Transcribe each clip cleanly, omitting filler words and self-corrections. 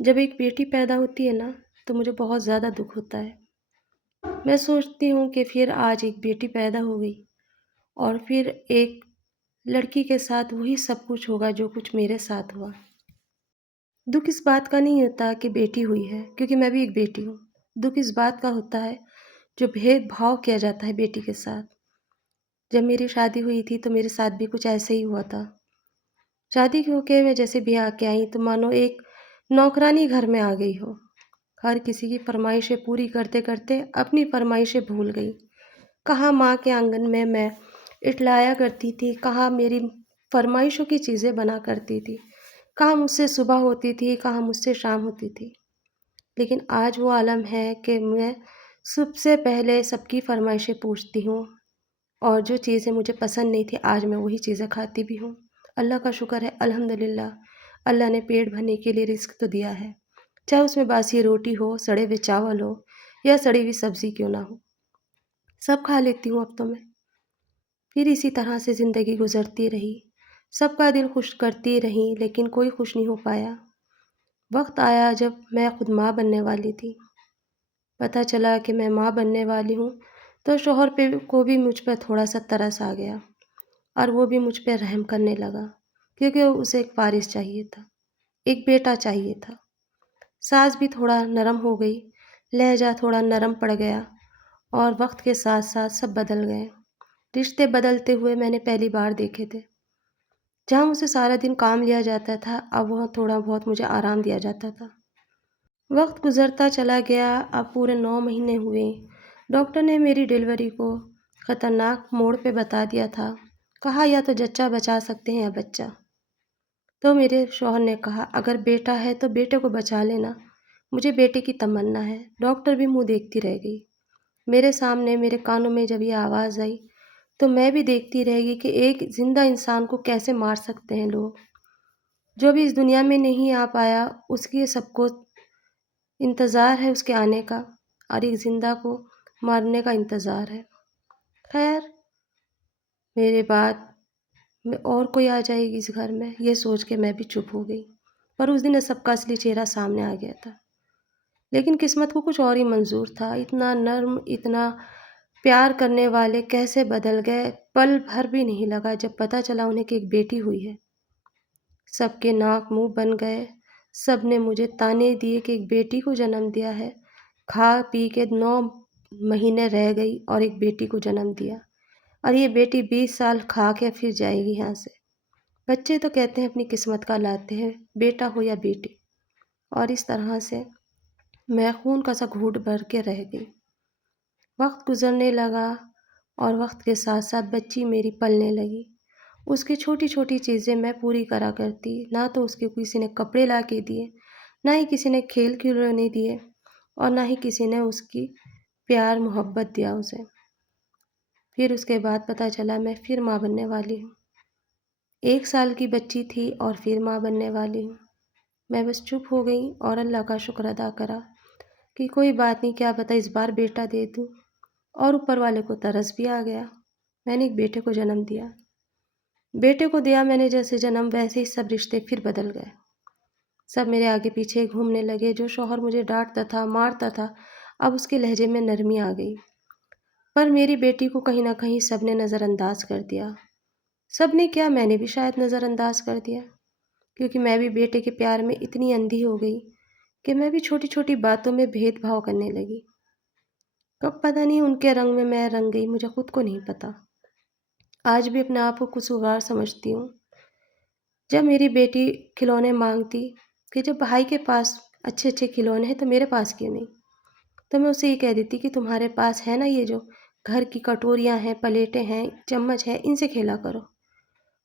جب ایک بیٹی پیدا ہوتی ہے نا تو مجھے بہت زیادہ دکھ ہوتا ہے۔ میں سوچتی ہوں کہ پھر آج ایک بیٹی پیدا ہو گئی اور پھر ایک لڑکی کے ساتھ وہی سب کچھ ہوگا جو کچھ میرے ساتھ ہوا۔ دکھ اس بات کا نہیں ہوتا کہ بیٹی ہوئی ہے، کیونکہ میں بھی ایک بیٹی ہوں۔ دکھ اس بات کا ہوتا ہے جو بھید بھاؤ کیا جاتا ہے بیٹی کے ساتھ۔ جب میری شادی ہوئی تھی تو میرے ساتھ بھی کچھ ایسے ہی ہوا تھا۔ شادی ہو کے میں جیسے بھی آ کے آئی تو مانو ایک نوکرانی گھر میں آ گئی ہو۔ ہر کسی کی فرمائشیں پوری کرتے کرتے اپنی فرمائشیں بھول گئی۔ کہاں ماں کے آنگن میں اٹلایا کرتی تھی، کہاں میری فرمائشوں کی چیزیں بنا کرتی تھی، کہاں مجھ سے صبح ہوتی تھی، کہاں مجھ سے شام ہوتی تھی۔ لیکن آج وہ عالم ہے کہ میں سب سے پہلے سب کی فرمائشیں پوچھتی ہوں، اور جو چیزیں مجھے پسند نہیں تھی آج میں وہی چیزیں کھاتی بھی ہوں۔ اللہ کا شکر ہے، الحمدللہ اللہ نے پیٹ بھرنے کے لیے رزق تو دیا ہے، چاہے اس میں باسی روٹی ہو، سڑے ہوئے چاول ہو یا سڑی ہوئی سبزی کیوں نہ ہو، سب کھا لیتی ہوں اب تو میں۔ پھر اسی طرح سے زندگی گزرتی رہی، سب کا دل خوش کرتی رہی، لیکن کوئی خوش نہیں ہو پایا۔ وقت آیا جب میں خود ماں بننے والی تھی، پتہ چلا کہ میں ماں بننے والی ہوں تو شوہر کو بھی مجھ پر تھوڑا سا ترس آ گیا، اور وہ بھی مجھ پہ رحم کرنے لگا، کیونکہ اسے ایک وارث چاہیے تھا، ایک بیٹا چاہیے تھا۔ ساس بھی تھوڑا نرم ہو گئی، لہجہ تھوڑا نرم پڑ گیا، اور وقت کے ساتھ ساتھ سب بدل گئے۔ رشتے بدلتے ہوئے میں نے پہلی بار دیکھے تھے۔ جہاں مجھ سے سارا دن کام لیا جاتا تھا، اب وہاں تھوڑا بہت مجھے آرام دیا جاتا تھا۔ وقت گزرتا چلا گیا، اب پورے 9 مہینے ہوئے۔ ڈاکٹر نے میری ڈیلیوری کو خطرناک موڑ پہ بتا دیا تھا، کہا یا تو جچہ بچا سکتے ہیں یا بچہ۔ تو میرے شوہر نے کہا اگر بیٹا ہے تو بیٹے کو بچا لینا، مجھے بیٹے کی تمنا ہے۔ ڈاکٹر بھی منہ دیکھتی رہ گئی۔ میرے سامنے میرے کانوں میں جب یہ آواز آئی تو میں بھی دیکھتی رہ گئی کہ ایک زندہ انسان کو کیسے مار سکتے ہیں لوگ۔ جو بھی اس دنیا میں نہیں آ پایا اس کی سب کو انتظار ہے اس کے آنے کا، اور ایک زندہ کو مارنے کا انتظار ہے۔ خیر، میرے بعد میں اور کوئی آ جائے گی اس گھر میں، یہ سوچ کے میں بھی چپ ہو گئی۔ پر اس دن سب کا اصلی چہرہ سامنے آ گیا تھا۔ لیکن قسمت کو کچھ اور ہی منظور تھا۔ اتنا نرم، اتنا پیار کرنے والے کیسے بدل گئے، پل بھر بھی نہیں لگا جب پتہ چلا انہیں کہ ایک بیٹی ہوئی ہے۔ سب کے ناک منہ بن گئے، سب نے مجھے تانے دیے کہ ایک بیٹی کو جنم دیا ہے، کھا پی کے 9 مہینے رہ گئی اور ایک بیٹی کو جنم دیا، اور یہ بیٹی 20 سال کھا کے پھر جائے گی یہاں سے۔ بچے تو کہتے ہیں اپنی قسمت کا لاتے ہیں، بیٹا ہو یا بیٹی۔ اور اس طرح سے میں خون کا سا گھونٹ بھر کے رہ گئی۔ وقت گزرنے لگا اور وقت کے ساتھ ساتھ بچی میری پلنے لگی۔ اس کی چھوٹی چھوٹی چیزیں میں پوری کرا کرتی، نہ تو اس کے کسی نے کپڑے لا کے دیے، نہ ہی کسی نے کھیل کھلونے دیے، اور نہ ہی کسی نے اس کی پیار محبت دیا اسے۔ پھر اس کے بعد پتہ چلا میں پھر ماں بننے والی ہوں۔ 1 سال کی بچی تھی اور پھر ماں بننے والی ہوں۔ میں بس چپ ہو گئی اور اللہ کا شکر ادا کرا کہ کوئی بات نہیں، کیا پتہ اس بار بیٹا دے دوں، اور اوپر والے کو ترس بھی آ گیا۔ میں نے ایک بیٹے کو جنم دیا۔ بیٹے کو دیا میں نے جیسے جنم، ویسے ہی سب رشتے پھر بدل گئے۔ سب میرے آگے پیچھے گھومنے لگے۔ جو شوہر مجھے ڈانٹتا تھا، مارتا تھا، اب اس کے لہجے میں نرمی آ گئی۔ پر میری بیٹی کو کہیں نہ کہیں سب نے نظر انداز کر دیا۔ سب نے کیا، میں نے بھی شاید نظر انداز کر دیا، کیونکہ میں بھی بیٹے کے پیار میں اتنی اندھی ہو گئی کہ میں بھی چھوٹی چھوٹی باتوں میں بھید بھاؤ کرنے لگی۔ کب پتہ نہیں ان کے رنگ میں رنگ گئی، مجھے خود کو نہیں پتہ۔ آج بھی اپنے آپ کو قصوروار سمجھتی ہوں۔ جب میری بیٹی کھلونے مانگتی کہ جب بھائی کے پاس اچھے اچھے کھلونے ہیں تو میرے پاس کیوں نہیں، تو میں اسے یہ کہہ دیتی کہ تمہارے پاس ہے نا یہ جو گھر کی کٹوریاں ہیں، پلیٹیں ہیں، چمچ ہے، ان سے کھیلا کرو۔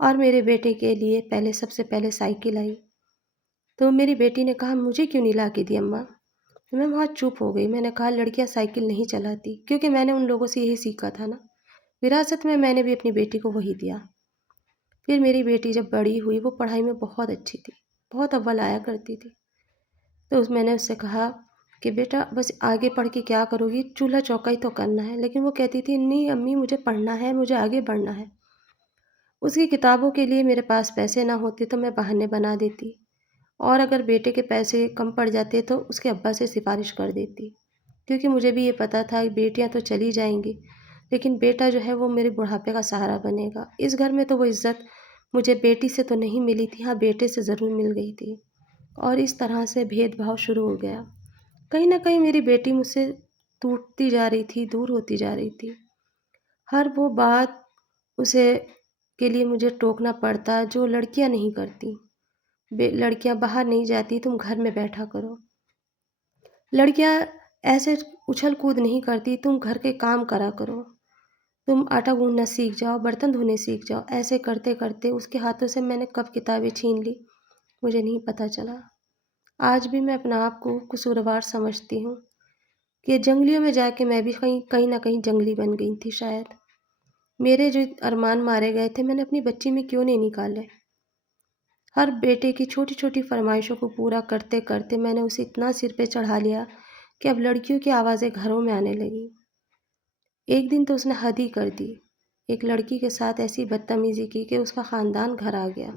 اور میرے بیٹے کے لیے سب سے پہلے سائیکل آئی، تو میری بیٹی نے کہا مجھے کیوں نہیں لا کے دی اماں؟ تو میں وہاں چپ ہو گئی۔ میں نے کہا لڑکیاں سائیکل نہیں چلاتی، کیونکہ میں نے ان لوگوں سے یہی سیکھا تھا نا، وراثت میں نے بھی اپنی بیٹی کو وہی دیا۔ پھر میری بیٹی جب بڑی ہوئی، وہ پڑھائی میں بہت اچھی تھی، بہت اول آیا کرتی تھی۔ تو میں نے اس سے کہا کہ بیٹا بس آگے پڑھ کے کیا کرو گی، چولہا چوکا ہی تو کرنا ہے۔ لیکن وہ کہتی تھی نہیں امی مجھے پڑھنا ہے، مجھے آگے بڑھنا ہے۔ اس کی کتابوں کے لیے میرے پاس پیسے نہ ہوتے تو میں بہانے بنا دیتی، اور اگر بیٹے کے پیسے کم پڑ جاتے تو اس کے ابا سے سفارش کر دیتی، کیونکہ مجھے بھی یہ پتہ تھا کہ بیٹیاں تو چلی جائیں گی لیکن بیٹا جو ہے وہ میرے بڑھاپے کا سہارا بنے گا۔ اس گھر میں تو وہ عزت مجھے بیٹی سے تو نہیں ملی تھی، ہاں بیٹے سے ضرور مل گئی تھی، اور اس طرح سے بھید بھاؤ شروع ہو گیا۔ کہیں نہ کہیں میری بیٹی مجھ سے ٹوٹتی جا رہی تھی، دور ہوتی جا رہی تھی۔ ہر وہ بات اسے کے لیے مجھے ٹوکنا پڑتا جو لڑکیاں نہیں کرتی۔ لڑکیاں باہر نہیں جاتی، تم گھر میں بیٹھا کرو۔ لڑکیاں ایسے اچھل کود نہیں کرتی، تم گھر کے کام کرا کرو، تم آٹا گوندنا سیکھ جاؤ، برتن دھونے سیکھ جاؤ۔ ایسے کرتے کرتے اس کے ہاتھوں سے میں نے کب کتابیں چھین لی مجھے نہیں پتہ چلا۔ آج بھی میں اپنا آپ کو قصوروار سمجھتی ہوں کہ جنگلیوں میں جا کے میں بھی کہیں نہ کہیں جنگلی بن گئی تھی شاید۔ میرے جو ارمان مارے گئے تھے میں نے اپنی بچی میں کیوں نہیں نکالے؟ ہر بیٹے کی چھوٹی چھوٹی فرمائشوں کو پورا کرتے کرتے میں نے اسے اتنا سر پہ چڑھا لیا کہ اب لڑکیوں کی آوازیں گھروں میں آنے لگیں۔ ایک دن تو اس نے حد ہی کر دی، ایک لڑکی کے ساتھ ایسی بدتمیزی کی کہ اس کا خاندان گھر آ گیا،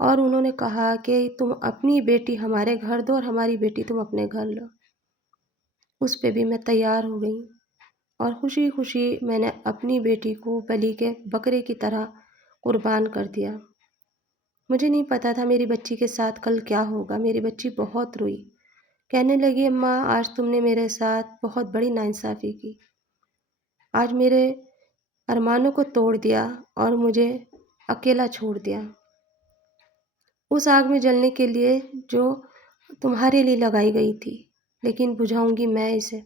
اور انہوں نے کہا کہ تم اپنی بیٹی ہمارے گھر دو اور ہماری بیٹی تم اپنے گھر لو۔ اس پہ بھی میں تیار ہو گئی اور خوشی خوشی میں نے اپنی بیٹی کو بلی کے بکرے کی طرح قربان کر دیا۔ مجھے نہیں پتا تھا میری بچی کے ساتھ کل کیا ہوگا۔ میری بچی بہت روئی، کہنے لگی اماں آج تم نے میرے ساتھ بہت بڑی ناانصافی کی، آج میرے ارمانوں کو توڑ دیا اور مجھے اکیلا چھوڑ دیا۔ اس آگ میں جلنے کے لیے جو تمہارے لیے لگائی گئی تھی، لیکن بجھاؤں گی میں اسے۔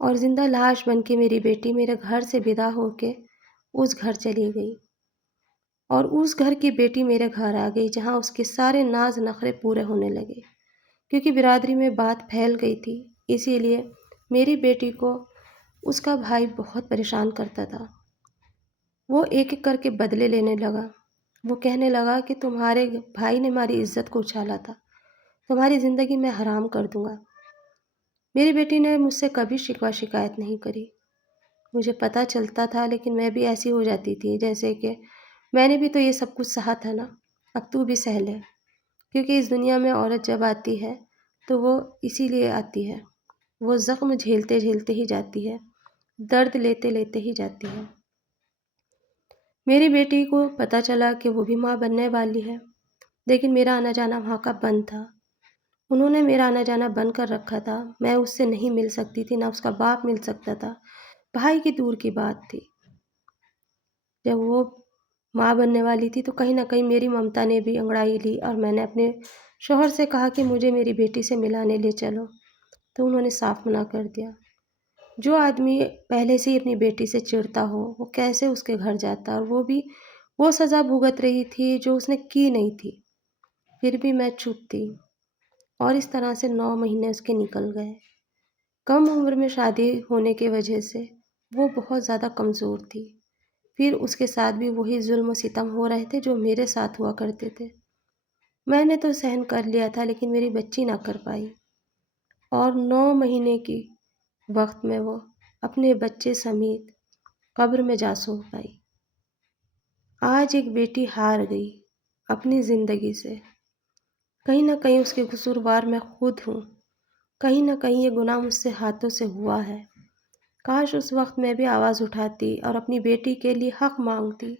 اور زندہ لاش بن کے میری بیٹی میرے گھر سے ودا ہو کے اس گھر چلی گئی، اور اس گھر کی بیٹی میرے گھر آ گئی جہاں اس کے سارے ناز نخرے پورے ہونے لگے، کیونکہ برادری میں بات پھیل گئی تھی۔ اسی لیے میری بیٹی کو اس کا بھائی بہت پریشان کرتا تھا۔ وہ ایک ایک کر کے بدلے لینے لگا۔ وہ کہنے لگا کہ تمہارے بھائی نے ہماری عزت کو اچھالا تھا، تمہاری زندگی میں حرام کر دوں گا۔ میری بیٹی نے مجھ سے کبھی شکوہ شکایت نہیں کری، مجھے پتہ چلتا تھا، لیکن میں بھی ایسی ہو جاتی تھی جیسے کہ میں نے بھی تو یہ سب کچھ سہا تھا نا، اب تو بھی سہ لے، کیونکہ اس دنیا میں عورت جب آتی ہے تو وہ اسی لیے آتی ہے، وہ زخم جھیلتے جھیلتے ہی جاتی ہے، درد لیتے لیتے ہی جاتی ہے۔ میری بیٹی کو پتہ چلا کہ وہ بھی ماں بننے والی ہے، لیکن میرا آنا جانا وہاں کا بند تھا۔ انہوں نے میرا آنا جانا بند کر رکھا تھا، میں اس سے نہیں مل سکتی تھی، نہ اس کا باپ مل سکتا تھا، بھائی کی دور کی بات تھی۔ جب وہ ماں بننے والی تھی تو کہیں نہ کہیں میری ممتا نے بھی انگڑائی لی، اور میں نے اپنے شوہر سے کہا کہ مجھے میری بیٹی سے ملانے لے چلو، تو انہوں نے صاف منع کر دیا۔ جو آدمی پہلے سے ہی اپنی بیٹی سے چڑھتا ہو وہ کیسے اس کے گھر جاتا، اور وہ بھی وہ سزا بھگت رہی تھی جو اس نے کی نہیں تھی، پھر بھی میں چپ تھی، اور اس طرح سے 9 مہینے اس کے نکل گئے۔ کم عمر میں شادی ہونے کی وجہ سے وہ بہت زیادہ کمزور تھی، پھر اس کے ساتھ بھی وہی ظلم و ستم ہو رہے تھے جو میرے ساتھ ہوا کرتے تھے۔ میں نے تو سہن کر لیا تھا لیکن میری بچی نہ کر پائی، اور 9 مہینے کی وقت میں وہ اپنے بچے سمیت قبر میں جا سو پائی۔ آج ایک بیٹی ہار گئی اپنی زندگی سے، کہیں نہ کہیں اس کے قصوروار میں خود ہوں، کہیں نہ کہیں یہ گناہ مجھ سے ہاتھوں سے ہوا ہے۔ کاش اس وقت میں بھی آواز اٹھاتی اور اپنی بیٹی کے لیے حق مانگتی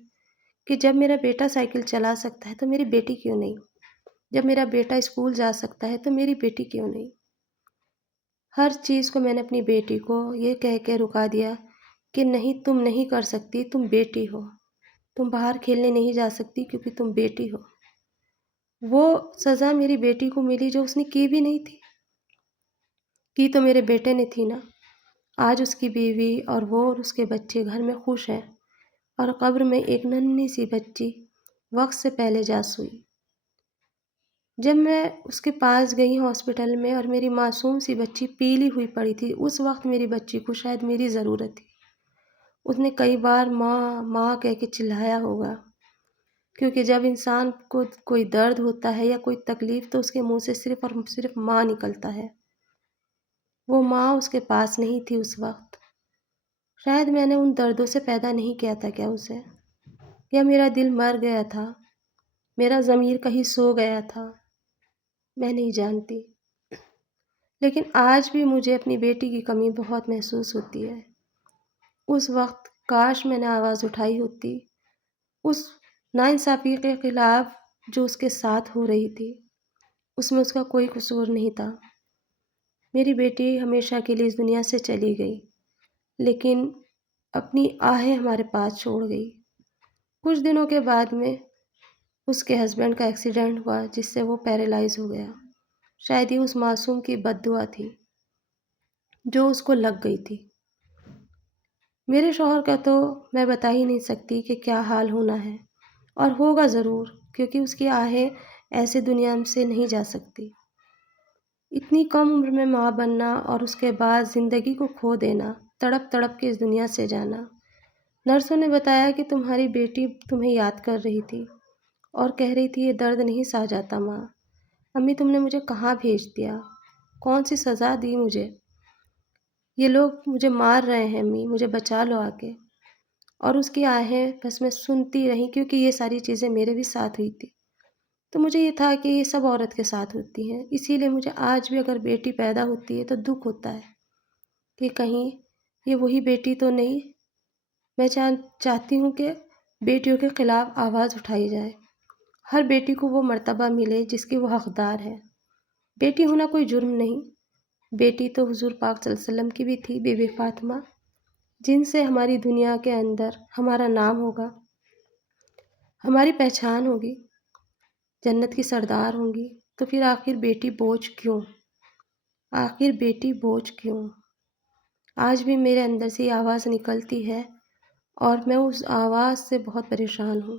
کہ جب میرا بیٹا سائیکل چلا سکتا ہے تو میری بیٹی کیوں نہیں، جب میرا بیٹا اسکول جا سکتا ہے تو میری بیٹی کیوں نہیں۔ ہر چیز کو میں نے اپنی بیٹی کو یہ کہہ کے رکا دیا کہ نہیں تم نہیں کر سکتی، تم بیٹی ہو، تم باہر کھیلنے نہیں جا سکتی کیونکہ تم بیٹی ہو۔ وہ سزا میری بیٹی کو ملی جو اس نے کی بھی نہیں تھی، کی تو میرے بیٹے نے تھی نا۔ آج اس کی بیوی اور وہ اور اس کے بچے گھر میں خوش ہیں، اور قبر میں ایک ننھی سی بچی وقت سے پہلے جا سوئی۔ جب میں اس کے پاس گئی ہاسپٹل میں اور میری معصوم سی بچی پیلی ہوئی پڑی تھی، اس وقت میری بچی کو شاید میری ضرورت تھی۔ اس نے کئی بار ماں ماں کہہ کے چلایا ہوگا، کیونکہ جب انسان کو کوئی درد ہوتا ہے یا کوئی تکلیف تو اس کے منہ سے صرف اور صرف ماں نکلتا ہے۔ وہ ماں اس کے پاس نہیں تھی اس وقت۔ شاید میں نے ان دردوں سے پیدا نہیں کیا تھا کیا اسے، یا میرا دل مر گیا تھا، میرا ضمیر کہیں سو گیا تھا۔ میں نہیں جانتی، لیکن آج بھی مجھے اپنی بیٹی کی کمی بہت محسوس ہوتی ہے۔ اس وقت کاش میں نے آواز اٹھائی ہوتی، اس ناانصافی کے خلاف جو اس کے ساتھ ہو رہی تھی، اس میں اس کا کوئی قصور نہیں تھا۔ میری بیٹی ہمیشہ کے لیے اس دنیا سے چلی گئی، لیکن اپنی آہیں ہمارے پاس چھوڑ گئی۔ کچھ دنوں کے بعد میں اس کے ہسبینڈ کا ایکسیڈنٹ ہوا، جس سے وہ پیرالائز ہو گیا۔ شاید یہ اس معصوم کی بد دعا تھی جو اس کو لگ گئی تھی۔ میرے شوہر کا تو میں بتا ہی نہیں سکتی کہ کیا حال ہونا ہے، اور ہوگا ضرور، کیونکہ اس کی آہیں ایسے دنیا سے نہیں جا سکتی۔ اتنی کم عمر میں ماں بننا اور اس کے بعد زندگی کو کھو دینا، تڑپ تڑپ کے اس دنیا سے جانا۔ نرسوں نے بتایا کہ تمہاری بیٹی تمہیں یاد کر رہی تھی اور کہہ رہی تھی یہ درد نہیں سہا جاتا ماں، امی تم نے مجھے کہاں بھیج دیا، کون سی سزا دی مجھے، یہ لوگ مجھے مار رہے ہیں امی، مجھے بچا لو آ کے۔ اور اس کی آہیں بس میں سنتی رہی، کیونکہ یہ ساری چیزیں میرے بھی ساتھ ہوئی تھی۔ تو مجھے یہ تھا کہ یہ سب عورت کے ساتھ ہوتی ہیں، اسی لیے مجھے آج بھی اگر بیٹی پیدا ہوتی ہے تو دکھ ہوتا ہے کہ کہیں یہ وہی بیٹی تو نہیں۔ میں چاہتی ہوں کہ بیٹیوں کے خلاف آواز اٹھائی جائے، ہر بیٹی کو وہ مرتبہ ملے جس کی وہ حقدار ہے۔ بیٹی ہونا کوئی جرم نہیں، بیٹی تو حضور پاک صلی اللہ علیہ وسلم کی بھی تھی، بی بی فاطمہ، جن سے ہماری دنیا کے اندر ہمارا نام ہوگا، ہماری پہچان ہوگی، جنت کی سردار ہوں گی۔ تو پھر آخر بیٹی بوجھ کیوں؟ آخر بیٹی بوجھ کیوں؟ آج بھی میرے اندر سے یہ آواز نکلتی ہے اور میں اس آواز سے بہت پریشان ہوں۔